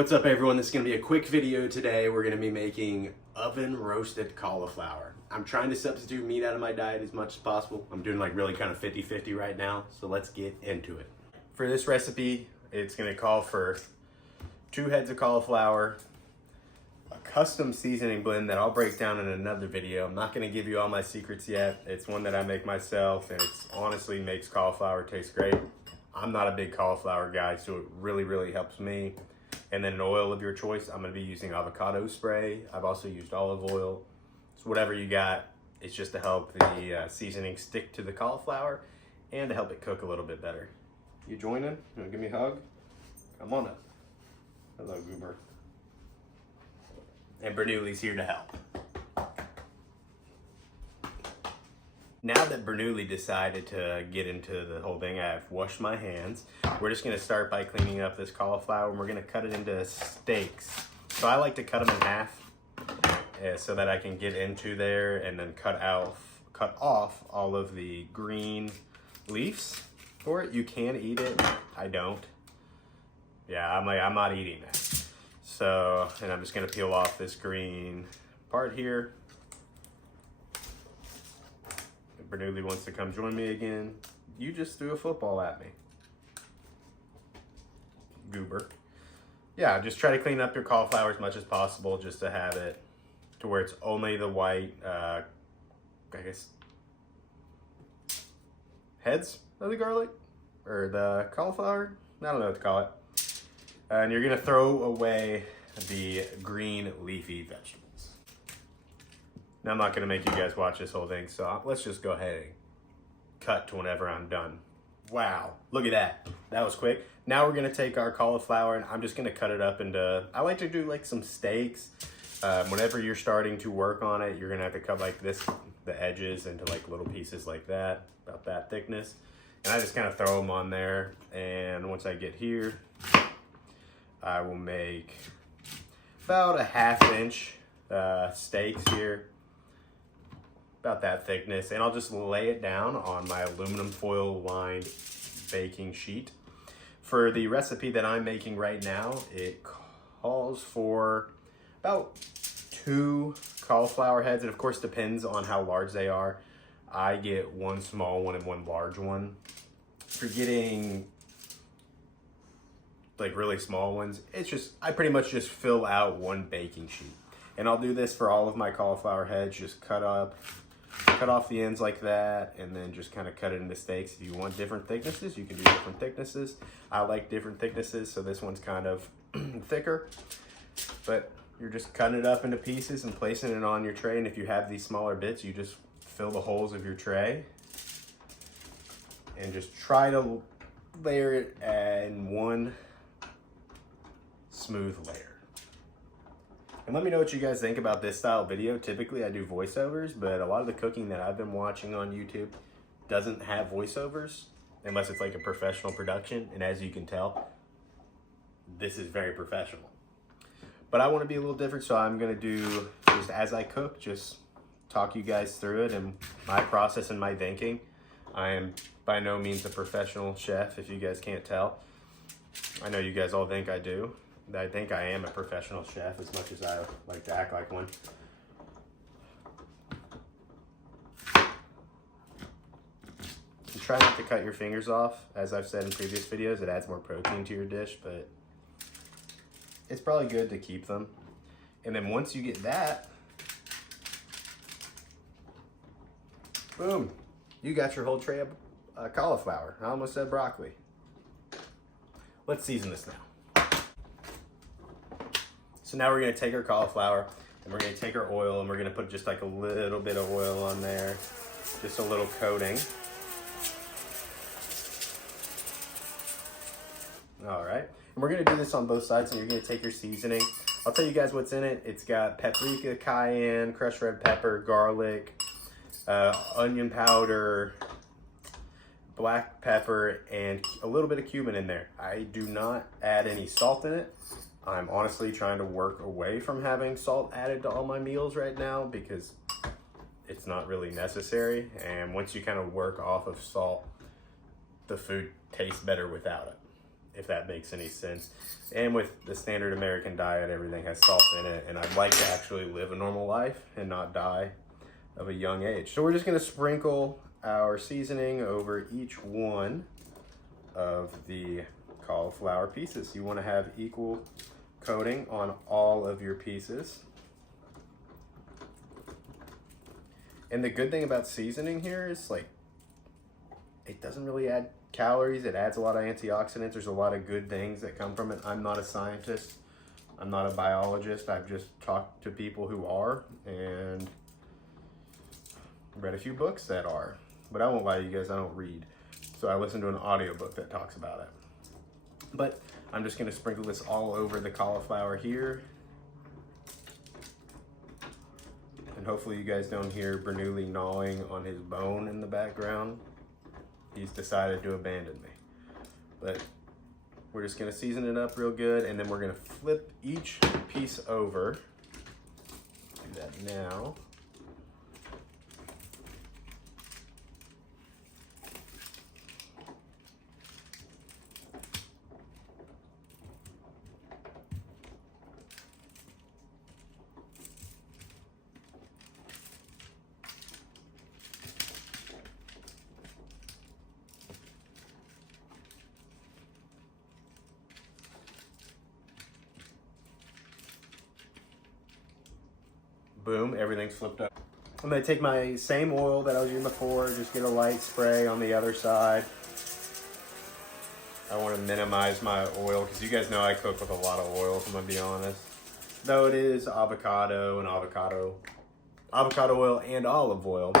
What's up everyone? This is going to be a quick video today. We're going to be making oven roasted cauliflower. I'm trying to substitute meat out of my diet as much as possible. I'm doing like really kind of 50-50 right now, so let's get into it. For this recipe, it's going to call for 2 heads of cauliflower, a custom seasoning blend that I'll break down in another video. I'm not going to give you all my secrets yet. It's one that I make myself and it honestly makes cauliflower taste great. I'm not a big cauliflower guy, so it really helps me. And then an oil of your choice. I'm going to be using avocado spray. I've also used olive oil. So whatever you got, it's just to help the seasoning stick to the cauliflower and to help it cook a little bit better. You joining? You want to give me a hug? Come on up. Hello, Goober. And Bernoulli's here to help. Now that Bernoulli decided to get into the whole thing, I've washed my hands. We're just gonna start by cleaning up this cauliflower and we're gonna cut it into steaks. So I like to cut them in half so that I can get into there and then cut off all of the green leaves for it. You can eat it, I don't. Yeah, I'm not eating that. So, and I'm just gonna peel off this green part here. Bernoulli wants to come join me again. You just threw a football at me. Goober. Yeah, just try to clean up your cauliflower as much as possible just to have it to where it's only the white, I guess, heads of the garlic or the cauliflower. I don't know what to call it. And you're gonna throw away the green leafy vegetables. Now I'm not gonna make you guys watch this whole thing, so let's just go ahead and cut to whenever I'm done. Wow, look at that. That was quick. Now we're gonna take our cauliflower and I'm just gonna cut it up into, I like to do like some steaks. Whenever you're starting to work on it, you're gonna have to cut like this, the edges into like little pieces like that, about that thickness. And I just kind of throw them on there. And once I get here, I will make about a 1/2 inch steaks here. About that thickness, and I'll just lay it down on my aluminum foil lined baking sheet. For the recipe that I'm making right now, it calls for about 2 cauliflower heads. It of course depends on how large they are. I get 1 small one and 1 large one. For getting like really small ones, it's just, I pretty much just fill out 1 baking sheet. And I'll do this for all of my cauliflower heads, just cut off the ends like that, and then just kind of cut it into steaks. If you want different thicknesses, you can do different thicknesses. I like different thicknesses, so this one's kind of thicker. But you're just cutting it up into pieces and placing it on your tray, and if you have these smaller bits, you just fill the holes of your tray and just try to layer it in 1 smooth layer. And let me know what you guys think about this style video. Typically I do voiceovers, but a lot of the cooking that I've been watching on YouTube doesn't have voiceovers unless it's like a professional production. And as you can tell, this is very professional. But I want to be a little different, so I'm going to do, just as I cook, just talk you guys through it and my process and my thinking. I am by no means a professional chef, if you guys can't tell. I know you guys all think I do. I think I am a professional chef as much as I like to act like one. And try not to cut your fingers off. As I've said in previous videos, it adds more protein to your dish, but it's probably good to keep them. And then once you get that, boom, you got your whole tray of cauliflower. I almost said broccoli. Let's season this now. So now we're gonna take our cauliflower and we're gonna take our oil and we're gonna put just like a little bit of oil on there, just a little coating. All right, and we're gonna do this on both sides, and you're gonna take your seasoning. I'll tell you guys what's in it. It's got paprika, cayenne, crushed red pepper, garlic, onion powder, black pepper, and a little bit of cumin in there. I do not add any salt in it. I'm honestly trying to work away from having salt added to all my meals right now because it's not really necessary. And once you kind of work off of salt, the food tastes better without it. if that makes any sense. And with the standard American diet, everything has salt in it, and I'd like to actually live a normal life and not die of a young age. So we're just gonna sprinkle our seasoning over each one of the cauliflower pieces. You wanna have equal coating on all of your pieces. And the good thing about seasoning here is like, it doesn't really add calories. It adds a lot of antioxidants. There's a lot of good things that come from it. I'm not a scientist. I'm not a biologist. I've just talked to people who are and read a few books that are. But I won't lie to you guys, I don't read. So I listened to an audiobook that talks about it. But I'm just gonna sprinkle this all over the cauliflower here. And hopefully you guys don't hear Bernoulli gnawing on his bone in the background. He's decided to abandon me. But we're just gonna season it up real good, and then we're gonna flip each piece over. Do that now. Boom, everything's flipped up. I'm gonna take my same oil that I was using before, just get a light spray on the other side. I wanna minimize my oil, because you guys know I cook with a lot of oil, if I'm gonna be honest. Though it is avocado oil and olive oil,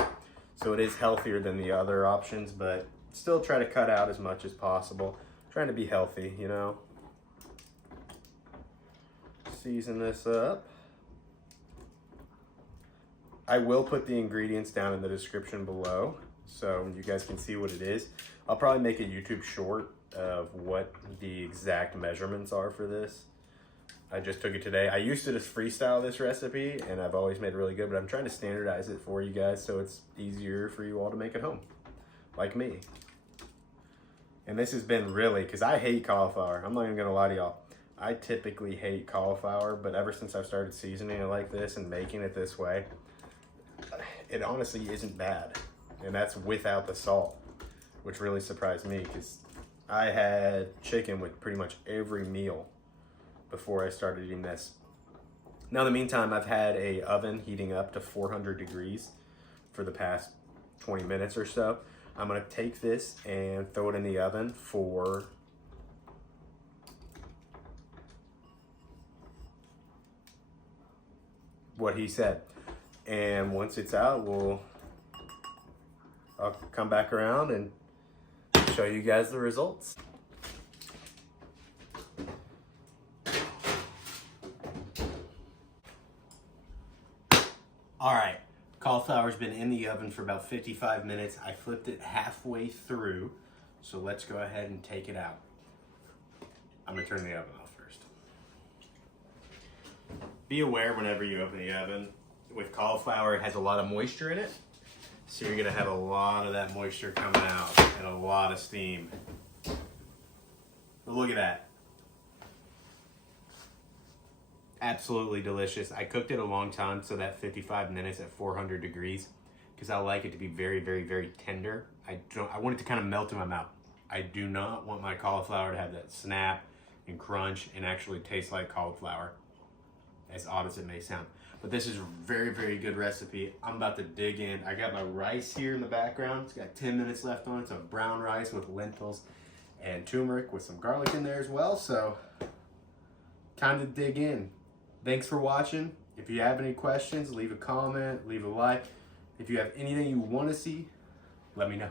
so it is healthier than the other options, but still try to cut out as much as possible. Trying to be healthy, you know. Season this up. I will put the ingredients down in the description below so you guys can see what it is. I'll probably make a YouTube short of what the exact measurements are for this. I just took it today. I used to just freestyle this recipe and I've always made it really good, but I'm trying to standardize it for you guys so it's easier for you all to make at home, like me. And this has been really, because I hate cauliflower. I'm not even gonna lie to y'all. I typically hate cauliflower, but ever since I've started seasoning it like this and making it this way, it honestly isn't bad. And that's without the salt, which really surprised me because I had chicken with pretty much every meal before I started eating this. Now in the meantime, I've had a oven heating up to 400 degrees for the past 20 minutes or so. I'm gonna take this and throw it in the oven for what he said. And once it's out, I'll come back around and show you guys the results. All right, cauliflower's been in the oven for about 55 minutes. I flipped it halfway through, so let's go ahead and take it out. I'm gonna turn the oven off first. Be aware whenever you open the oven, with cauliflower, it has a lot of moisture in it. So you're gonna have a lot of that moisture coming out and a lot of steam. But look at that. Absolutely delicious. I cooked it a long time, so that 55 minutes at 400 degrees, because I like it to be very, very, very tender. I want it to kind of melt in my mouth. I do not want my cauliflower to have that snap and crunch and actually taste like cauliflower, as odd as it may sound. But this is a very, very good recipe. I'm about to dig in. I got my rice here in the background. It's got 10 minutes left on it. It's a brown rice with lentils and turmeric with some garlic in there as well. So time to dig in. Thanks for watching. If you have any questions, leave a comment, leave a like. If you have anything you want to see, let me know.